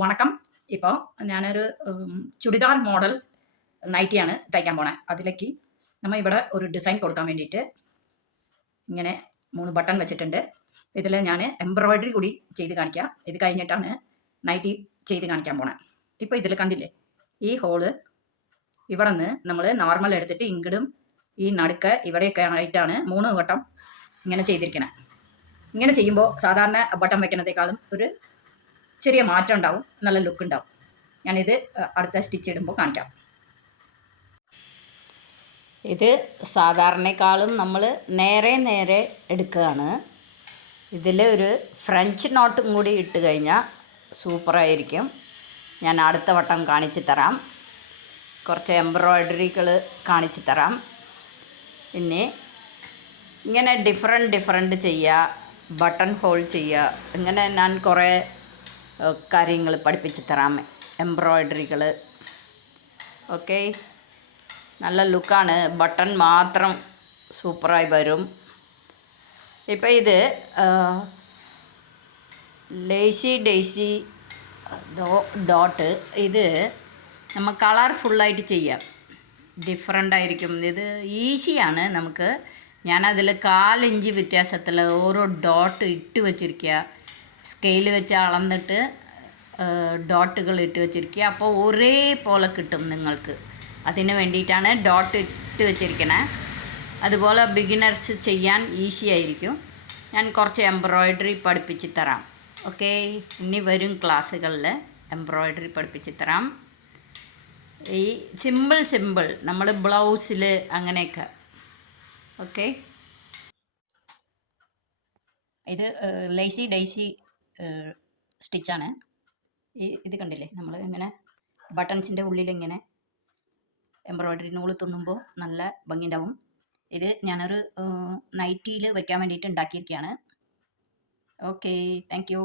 വണക്കം. ഇപ്പോൾ ഞാനൊരു ചുടിദാർ മോഡൽ നൈറ്റിയാണ് തയ്ക്കാൻ പോണേ. അതിലേക്ക് നമ്മൾ ഇവിടെ ഒരു ഡിസൈൻ കൊടുക്കാൻ വേണ്ടിയിട്ട് ഇങ്ങനെ 3 ബട്ടൺ വെച്ചിട്ടുണ്ട്. ഇതിൽ ഞാൻ എംബ്രോയിഡറി കൂടി ചെയ്ത് കാണിക്കാം. ഇത് കഴിഞ്ഞിട്ടാണ് നൈറ്റി ചെയ്ത് കാണിക്കാൻ പോണേ. ഇപ്പോൾ ഇതിൽ കണ്ടില്ലേ, ഈ ഹോള് ഇവിടെ നിന്ന് നമ്മൾ നോർമൽ എടുത്തിട്ട് ഇങ്ങടും ഈ നടുക്ക് ഇവിടെയൊക്കെ ആയിട്ടാണ് 3 വട്ടം ഇങ്ങനെ ചെയ്തിരിക്കണേ. ഇങ്ങനെ ചെയ്യുമ്പോൾ സാധാരണ ബട്ടൺ വെക്കുന്നതേക്കാളും ഒരു ചെറിയ മാറ്റം ഉണ്ടാവും, നല്ല ലുക്ക് ഉണ്ടാവും. ഞാനിത് അടുത്ത സ്റ്റിച്ച് ഇടുമ്പോൾ കാണിക്കാം. ഇത് സാധാരണക്കാളും നമ്മൾ നേരെ എടുക്കുകയാണ്. ഇതിൽ ഒരു ഫ്രഞ്ച് നോട്ടും കൂടി ഇട്ട് കഴിഞ്ഞാൽ സൂപ്പറായിരിക്കും. ഞാൻ അടുത്ത വട്ടം കാണിച്ചു തരാം. കുറച്ച് എംബ്രോയ്ഡറികൾ കാണിച്ചു തരാം. പിന്നെ ഇങ്ങനെ ഡിഫറെൻറ്റ് ചെയ്യുക, ബട്ടൺ ഹോൾ ചെയ്യുക, ഇങ്ങനെ ഞാൻ കുറേ കാര്യങ്ങൾ പഠിപ്പിച്ച് തരാം. എംബ്രോയ്ഡറികൾ ഓക്കെ, നല്ല ലുക്കാണ്. ബട്ടൺ മാത്രം സൂപ്പറായി വരും. ഇപ്പോൾ ഇത് ലേസി ഡേസി ഡോട്ട്, ഇത് നമ്മൾ കളർഫുള്ളായിട്ട് ചെയ്യാം. ഡിഫറെൻ്റായിരിക്കും. ഇത് ഈസിയാണ് നമുക്ക്. ഞാനതിൽ 1/4 ഇഞ്ച് വ്യത്യാസത്തിൽ ഓരോ ഡോട്ട് ഇട്ട് വച്ചിരിക്കുക. സ്കെയിൽ വെച്ച് അളന്നിട്ട് ഡോട്ടുകൾ ഇട്ട് വച്ചിരിക്കുക. അപ്പോൾ ഒരേപോലെ കിട്ടും നിങ്ങൾക്ക്. അതിന് വേണ്ടിയിട്ടാണ് ഡോട്ട് ഇട്ട് വച്ചിരിക്കണേ. അതുപോലെ ബിഗിനേഴ്സ് ചെയ്യാൻ ഈസി ആയിരിക്കും. ഞാൻ കുറച്ച് എംബ്രോയ്ഡറി പഠിപ്പിച്ച് തരാം. ഓക്കെ, ഇനി വരും ക്ലാസ്സുകളിൽ എംബ്രോയ്ഡറി പഠിപ്പിച്ച് തരാം. ഈ സിമ്പിൾ നമ്മൾ ബ്ലൗസിൽ അങ്ങനെയൊക്കെ. ഓക്കെ, ഇത് ലേസി ഡേസി സ്റ്റിച്ചാണ്. ഇത് കണ്ടില്ലേ, നമ്മൾ ഇങ്ങനെ ബട്ടൺസിൻ്റെ ഉള്ളിൽ ഇങ്ങനെ എംബ്രോയ്ഡറി നൂല് തുന്നുമ്പോൾ നല്ല ഭംഗിയുണ്ടാവും. ഇത് ഞാനൊരു നൈറ്റിയിൽ വെക്കാൻ വേണ്ടിയിട്ട് ഉണ്ടാക്കിയിരിക്കുകയാണ്. Okay, thank you.